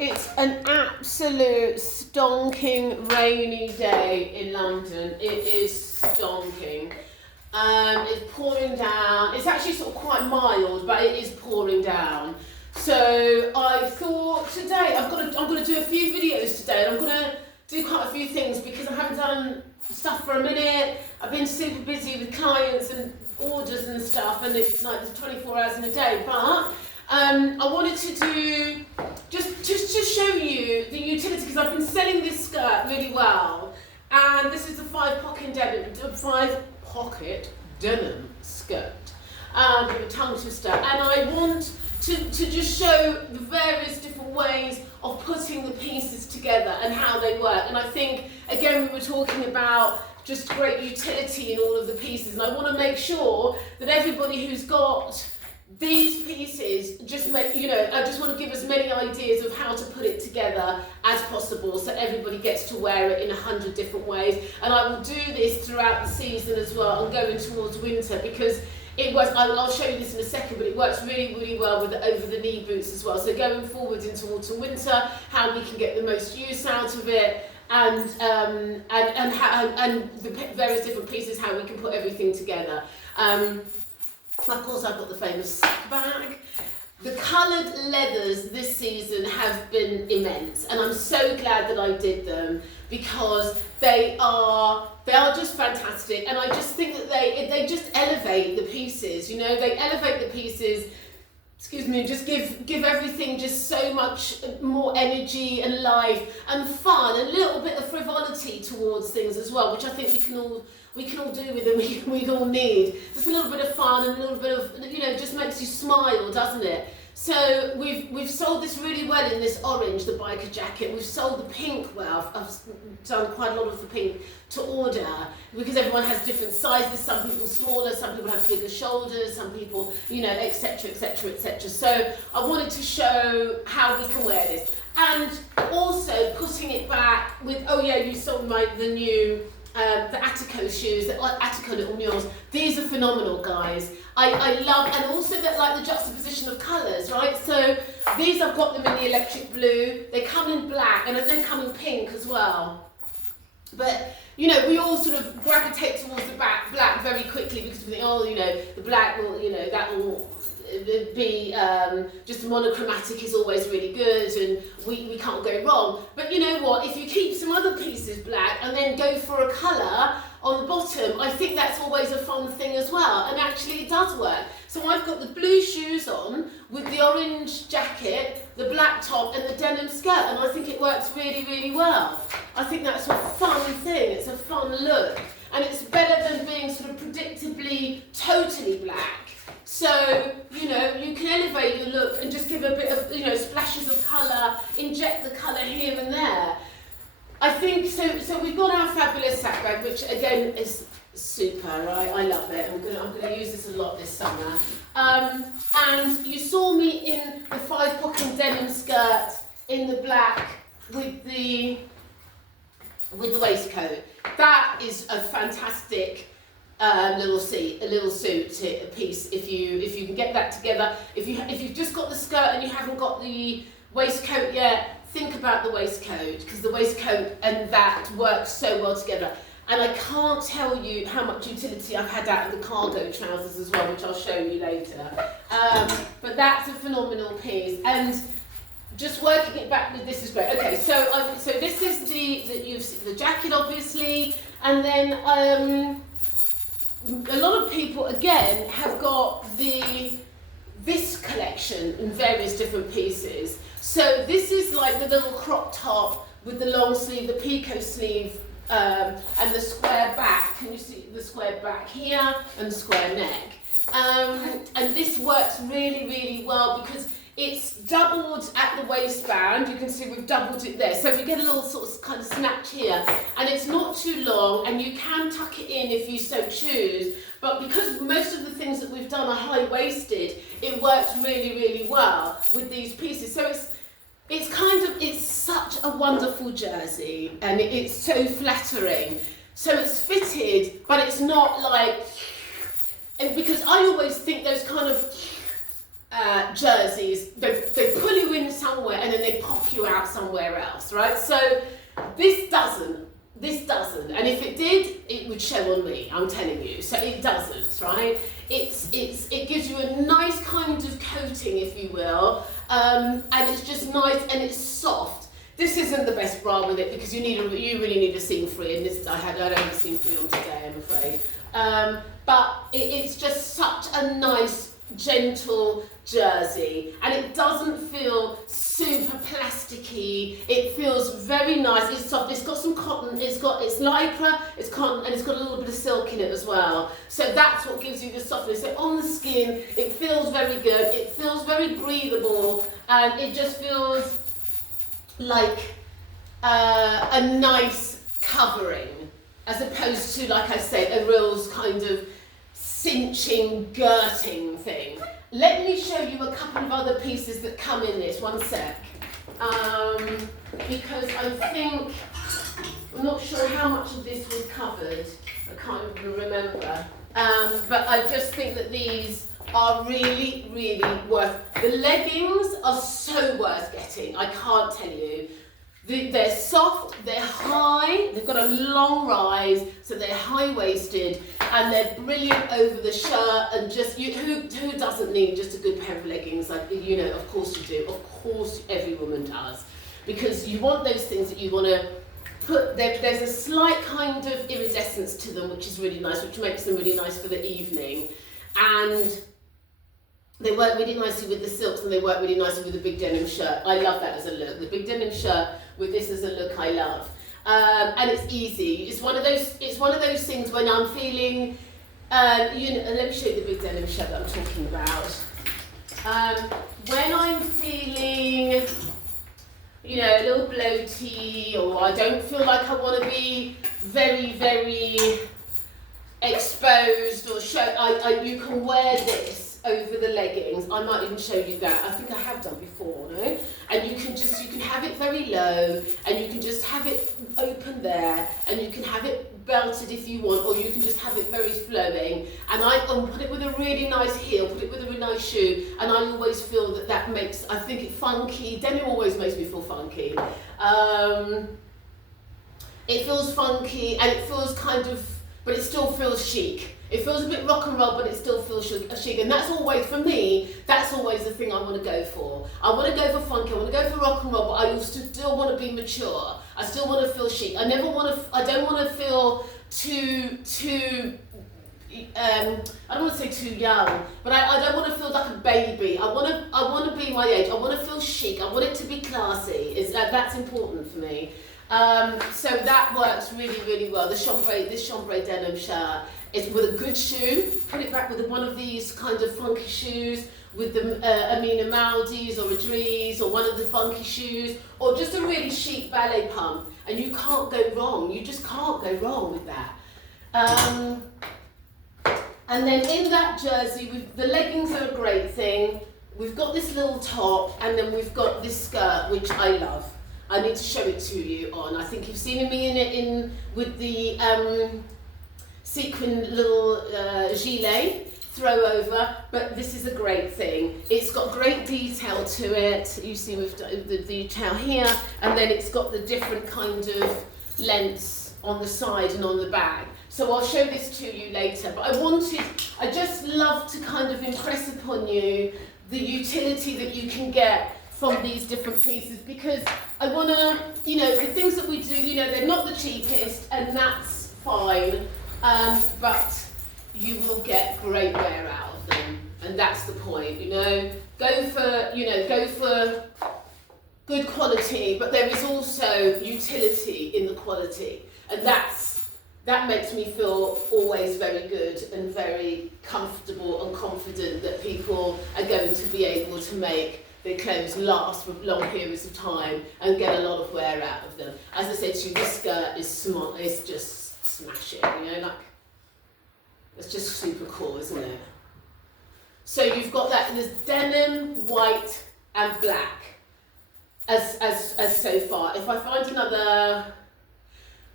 It's an absolute stonking rainy day in London. It is stonking. It's pouring down. It's actually sort of quite mild, but it is pouring down. So I thought today I'm gonna do a few videos today, and I'm gonna do quite a few things because I haven't done stuff for a minute. I've been super busy with clients and orders and stuff, and it's like there's 24 hours in a day. But I wanted to do just to show you the utility because I've been selling this skirt really well, and this is a five pocket denim skirt with a tongue twister, and I want to just show the various different ways of putting the pieces together and how they work. And I think again we were talking about just great utility in all of the pieces, and I want to make sure that everybody who's got these pieces just make, I just want to give as many ideas of how to put it together as possible so everybody gets to wear it in 100 different ways. And I will do this throughout the season as well and going towards winter because it works. I'll show you this in a second, but it works really, really well with the over-the-knee boots as well. So going forward into autumn winter, how we can get the most use out of it, and the various different pieces, how we can put everything together. Of course, I've got the famous sack bag. The coloured leathers this season have been immense, and I'm so glad that I did them because they are just fantastic, and I just think that they just elevate the pieces. They elevate the pieces. Excuse me, just give everything just so much more energy and life and fun, and a little bit of frivolity towards things as well, which I think we can all do with them. We all need just a little bit of fun and a little bit of just makes you smile, doesn't it? So we've sold this really well in this orange, the biker jacket. We've sold the pink well. I've done quite a lot of the pink to order because everyone has different sizes. Some people smaller, some people have bigger shoulders, some people, etc, etc, etc. So I wanted to show how we can wear this, and also putting it back with. Oh yeah, you saw the new. The Attico shoes, the Attico little mules. These are phenomenal, guys. I love, and also that the juxtaposition of colours, right? So these, I've got them in the electric blue. They come in black, and they come in pink as well. But we all sort of gravitate towards the black very quickly because we think, the black will, that will be just monochromatic is always really good, and we can't go wrong. But you know what, if you keep some other pieces black and then go for a colour on the bottom, I think that's always a fun thing as well, and actually it does work. So I've got the blue shoes on with the orange jacket, the black top and the denim skirt, and I think it works really, really well. I think that's a fun thing, it's a fun look, and it's better than being sort of predictably totally black. So, you can elevate your look and just give a bit of, splashes of colour, inject the colour here and there. I think, so we've got our fabulous sack bag, which again is super, right? I love it. I'm gonna use this a lot this summer. And you saw me in the five pocket denim skirt in the black with the waistcoat. That is a fantastic little suit piece. If you can get that together. If you've just got the skirt and you haven't got the waistcoat yet, think about the waistcoat, because the waistcoat and that works so well together. And I can't tell you how much utility I've had out of the cargo trousers as well, which I'll show you later. But that's a phenomenal piece, and just working it back with this is great. Okay, so this is the jacket, obviously, and then a lot of people again have got this collection in various different pieces. So this is like the little crop top with the long sleeve, the picot sleeve, and the square back. Can you see the square back here and the square neck? And this works really, really well because it's doubled at the waistband. You can see we've doubled it there. So we get a little sort of kind of snatch here, and it's not too long, and you can tuck it in if you so choose. But because most of the things that we've done are high-waisted, it works really, really well with these pieces. So it's such a wonderful jersey, and it's so flattering. So it's fitted, but it's not like, and because I always think those kind of jerseys, they pull you in somewhere and then they pop you out somewhere else, right? So this doesn't. And if it did, it would show on me, I'm telling you. So it doesn't, right? It gives you a nice kind of coating, if you will, and it's just nice and it's soft. This isn't the best bra with it because you really need a seam free, and this I don't have a seam free on today, I'm afraid. But it's just such a nice, gentle jersey, and it doesn't feel super plasticky. It feels very nice. It's soft. It's got some cotton. It's lycra. It's cotton, and it's got a little bit of silk in it as well. So that's what gives you the softness. So on the skin, it feels very good. It feels very breathable, and it just feels like a nice covering, as opposed to, like I say, a real kind of cinching, girting thing. Let me show you a couple of other pieces that come in this, one sec. Because I'm not sure how much of this was covered, I can't even remember. But I just think that these are really, really worth, the leggings are so worth getting, I can't tell you. They're soft, they're high, they've got a long rise, so they're high-waisted, and they're brilliant over the shirt, and just, who doesn't need just a good pair of leggings? Like, you know, of course you do, of course every woman does. Because you want those things that you want to put, there's a slight kind of iridescence to them, which is really nice, which makes them really nice for the evening. And they work really nicely with the silks, and they work really nicely with the big denim shirt. I love that as a look. The big denim shirt with this as a look I love. And it's easy. It's one of those things when I'm feeling, let me show you the big denim shirt that I'm talking about. When I'm feeling, a little bloaty, or I don't feel like I want to be very, very exposed or show, you can wear this over the leggings. I might even show you that. I think I have done before, no? And you can have it very low, and you can just have it open there, and you can have it belted if you want, or you can just have it very flowing. And I put it with a really nice heel, put it with a really nice shoe, and I always feel that makes, I think it's funky. Denim always makes me feel funky. It feels funky, and it feels kind of, but it still feels chic. It feels a bit rock and roll, but it still feels chic. And that's always, for me, that's always the thing I want to go for. I want to go for funky, I want to go for rock and roll, but I still want to be mature. I still want to feel chic. I don't want to feel too, I don't want to say too young, but I don't want to feel like a baby. I want to be my age. I want to feel chic. I want it to be classy. That's important for me. So that works really, really well. This chambray denim shirt is with a good shoe. Put it back with one of these kind of funky shoes, with the Amina Maldi's or a Dries, or one of the funky shoes, or just a really chic ballet pump, and you can't go wrong. You just can't go wrong with that. And then in that jersey, the leggings are a great thing. We've got this little top, and then we've got this skirt, which I love. I need to show it to you on. I think you've seen me in it with the sequin little gilet throw over, but this is a great thing. It's got great detail to it. You see we've done the detail here, and then it's got the different kind of lengths on the side and on the back. So I'll show this to you later, but I just love to kind of impress upon you the utility that you can get from these different pieces, because I want to, the things that we do, they're not the cheapest, and that's fine, but you will get great wear out of them, and that's the point, Go for good quality, but there is also utility in the quality, and that makes me feel always very good and very comfortable and confident that people are going to be able to make their clothes last for long periods of time and get a lot of wear out of them. As I said to you, this skirt is smart, it's just smashing, it's just super cool, isn't it? So you've got that, there's denim, white and black as so far. If I find another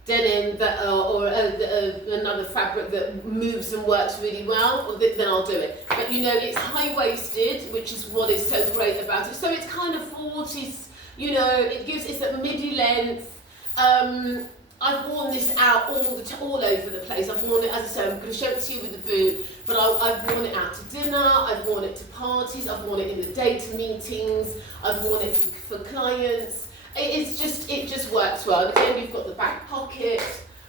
denim that or another fabric that moves and works really well, then I'll do it. But you know, it's high-waisted, which is what is so great about it. So it's kind of 40s, you know, it's at midi length. I've worn this out all over the place. I've worn it, as I said, I'm going to show it to you with the boot, but I've worn it out to dinner, I've worn it to parties, I've worn it in the date meetings, I've worn it for clients. It just works well. And again, you've got the back pocket,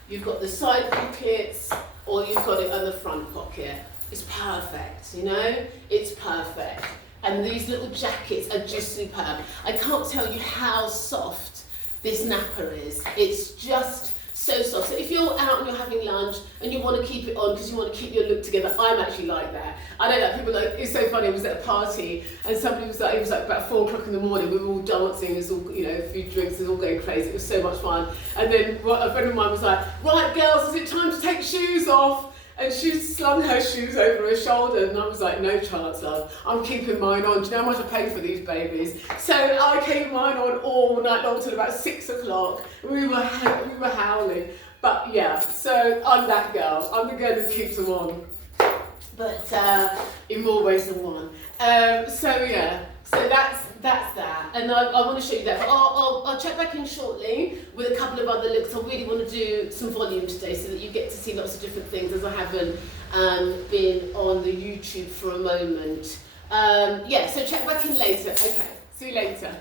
you've got the side pockets, or you've got it on the front pocket. It's perfect, you know? It's perfect. And these little jackets are just superb. I can't tell you how soft this napper is. It's just so soft. So if you're out and you're having lunch and you want to keep it on because you want to keep your look together, I'm actually like that. I know that people like, it's so funny, I was at a party and somebody was like, it was like about 4 o'clock in the morning, we were all dancing, it was all, you know, a few drinks, it was all going crazy, it was so much fun. And then a friend of mine was like, right girls, is it time to take shoes off? And she slung her shoes over her shoulder, and I was like, no chance, love. I'm keeping mine on. Do you know how much I paid for these babies? So I kept mine on all night long till about 6 o'clock. We were howling. But yeah, so I'm that girl. I'm the girl who keeps them on. But in more ways than one. So yeah, so that's that. And I want to show you that. But I'll check back in shortly with a couple of other looks. I really want to do some volume today so that you get to see lots of different things, as I haven't been on the YouTube for a moment. Yeah, so check back in later. Okay, see you later.